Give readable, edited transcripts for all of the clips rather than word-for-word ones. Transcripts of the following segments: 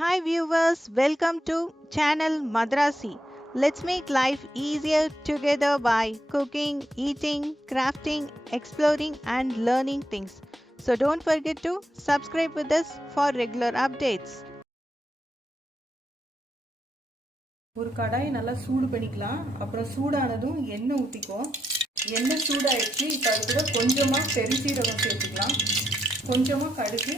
Hi viewers, welcome to channel Madraasi. Let's make life easier together by cooking, eating, crafting, exploring and learning things. So don't forget to subscribe with us for regular updates. ஒரு கடாய் நல்லா சூடு பண்ணிக்கலாம். அப்புறம் சூடானதும் எண்ணெய் ஊற்றிக்குவோம். எண்ணெய் சூடாயிடுச்சு. இப்போ அது கூட கொஞ்சமாக பெருசீரகம் சேர்த்துக்கலாம், கொஞ்சமாக கடுகு.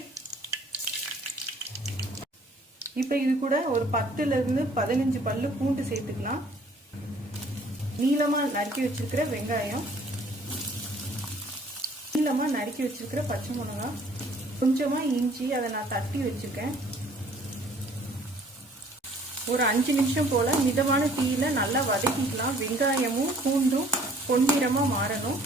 இப்போ இது கூட ஒரு 10லேருந்து 15 பல்லு பூண்டு சேர்த்துக்கலாம். நீளமாக நறுக்கி வச்சிருக்கிற வெங்காயம், நீளமாக நறுக்கி வச்சிருக்கிற பச்சை மிளகாய், கொஞ்சமாக இஞ்சி, அதை நான் தட்டி வச்சுருக்கேன். ஒரு 5 நிமிஷம் போல மிதமான தீயில நல்லா வதக்கிக்கலாம். வெங்காயமும் பூண்டும் பொன்னிறமா மாறணும்.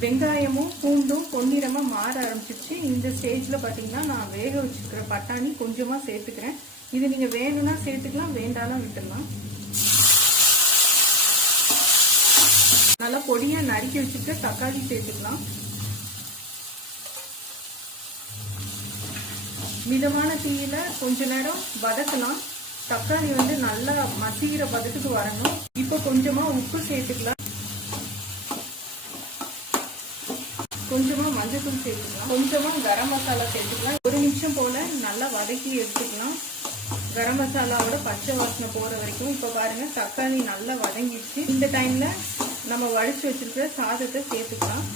வெங்காயமும் பூண்டும் பொன்னிறமா மாற ஆரம்பிச்சிருச்சு. இந்த ஸ்டேஜ்ல பாத்தீங்கன்னா நான் வேக வச்சிருக்கிற பட்டாணி கொஞ்சமா சேர்த்துக்கிறேன். இது நீங்க வேணும்னா சேர்த்துக்கலாம், வேண்டாம்னா விட்டுடலாம். நல்லா பொடியா நறுக்கி வச்சுட்டு தக்காளி சேர்த்துக்கலாம். மிதமான தீயில கொஞ்ச நேரம் வதக்கலாம். தக்காளி நல்லா மசிகிற பதத்துக்கு வரணும். இப்போ கொஞ்சமா உப்பு சேர்த்துக்கலாம், கொஞ்சமா மஞ்சள்தூள் சேர்த்துக்கலாம், கொஞ்சமா கரம் மசாலா சேர்த்துக்கலாம். ஒரு நிமிஷம் போல நல்லா வதக்கி எடுத்துக்கலாம், கரம் மசாலாவோட பச்சை வாசனை போற வரைக்கும். இப்போ பாருங்க தக்காளி நல்லா வதங்கிடுச்சு. இந்த டைம்ல நம்ம வடிச்சு வச்சிருக்கிற சாதத்தை சேர்த்துக்கலாம்.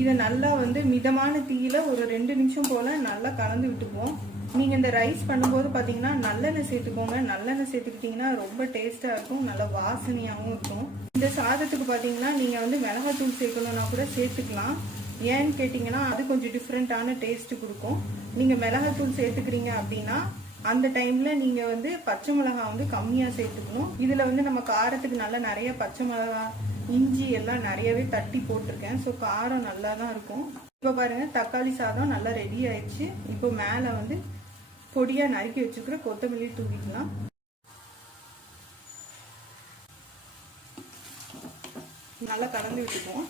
இதை நல்லா மிதமான தீயில ஒரு 2 நிமிஷம் போல நல்லா கலந்து விட்டுக்குவோம். நீங்க இந்த ரைஸ் பண்ணும்போது பாத்தீங்கன்னா நல்லெண்ணெய் சேர்த்துக்கோங்க. நல்லெண்ணெய் சேர்த்துக்கிட்டீங்கன்னா ரொம்ப டேஸ்டா இருக்கும், நல்ல வாசனையாகவும் இருக்கும். இந்த சாதத்துக்கு பாத்தீங்கன்னா நீங்க மிளகாத்தூள் சேர்க்கணும்னா கூட சேர்த்துக்கலாம். ஏன்னு கேட்டீங்கன்னா அது கொஞ்சம் டிஃப்ரெண்டான டேஸ்ட் கொடுக்கும். நீங்க மிளகாத்தூள் சேர்த்துக்கிறீங்க அப்படின்னா அந்த டைம்ல நீங்க பச்சை மிளகாய் கம்மியா சேர்த்துக்கணும். இதுல நம்ம காரத்துக்கு நல்லா நிறைய பச்சை மிளகாய், இஞ்சி எல்லாம் நிறையவே தட்டி போட்டிருக்கேன். ஸோ காரம் நல்லா தான் இருக்கும். இப்போ பாருங்க தக்காளி சாதம் நல்லா ரெடி ஆயிடுச்சு. இப்போ மேலே பொடியா நறுக்கி வச்சுக்கிற கொத்தமல்லி தூவிக்கலாம். நல்லா கலந்து விட்டுக்குவோம்.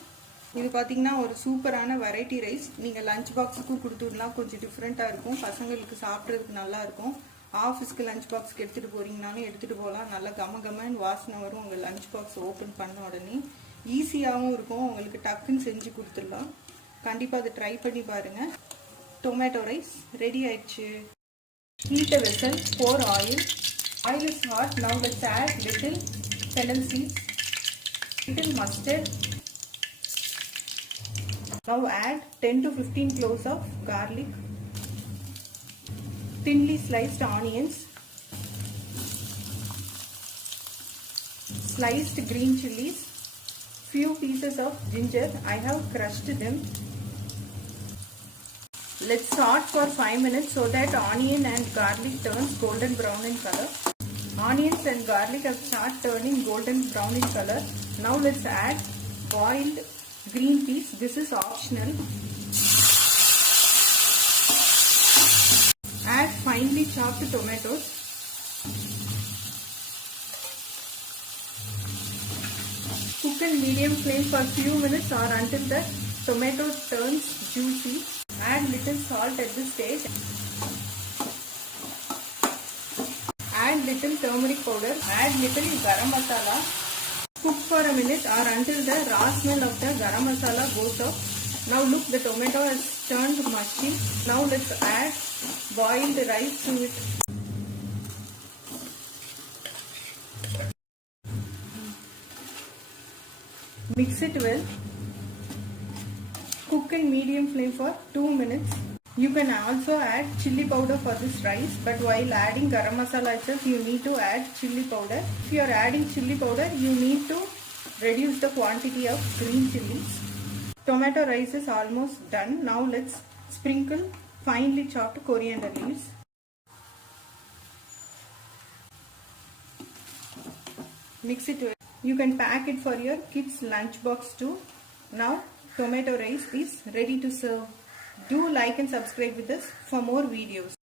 இது பார்த்தீங்கன்னா ஒரு சூப்பரான வெரைட்டி ரைஸ். நீங்கள் லஞ்ச் பாக்ஸுக்கும் கொடுத்துடலாம், கொஞ்சம் டிஃப்ரெண்ட்டாக இருக்கும், பசங்களுக்கு சாப்பிட்றதுக்கு நல்லா இருக்கும். ஆஃபீஸ்க்கு லஞ்ச் பாக்ஸ்க்கு எடுத்துகிட்டு போகிறீங்கனாலும் எடுத்துகிட்டு போகலாம். நல்லா கமகமன்னு வாசனை வரும் உங்கள் லஞ்ச் பாக்ஸ் ஓப்பன் பண்ண உடனே. ஈஸியாகவும் இருக்கும், உங்களுக்கு டக்குன்னு செஞ்சு கொடுத்துடலாம். கண்டிப்பாக அதை ட்ரை பண்ணி பாருங்கள். டொமேட்டோ ரைஸ் ரெடி ஆயிடுச்சு. Heat a vessel, pour oil. Oil is hot. Now let's add little fennel seeds, little mustard. Now add 10 to 15 cloves of garlic, thinly sliced onions, sliced green chilies, few pieces of ginger. I have crushed them. Let's saute for 5 minutes so that onion and garlic turns golden brown in color. Onions and garlic have started turning golden brown in color. Now let's add boiled green peas. This is optional. Add finely chopped tomatoes. Cook in medium flame for few minutes or until the tomato turns juicy. Add little salt at this stage. Add little turmeric powder. Add little garam masala. Cook for a minute or until the raw smell of the garam masala goes off. Now look, the tomato has turned mushy. Now let's add boiled rice to it. Mix it well. Cook in medium flame for 2 minutes. You can also add chili powder for this rice, but while adding garam masala itself, you need to add chili powder. If you are adding chili powder, you need to reduce the quantity of green chilies. Tomato rice is almost done. Now let's sprinkle finely chopped coriander leaves. Mix it well. You can pack it for your kids' lunch box too. Now tomato rice is ready to serve. Do like and subscribe with us for more videos.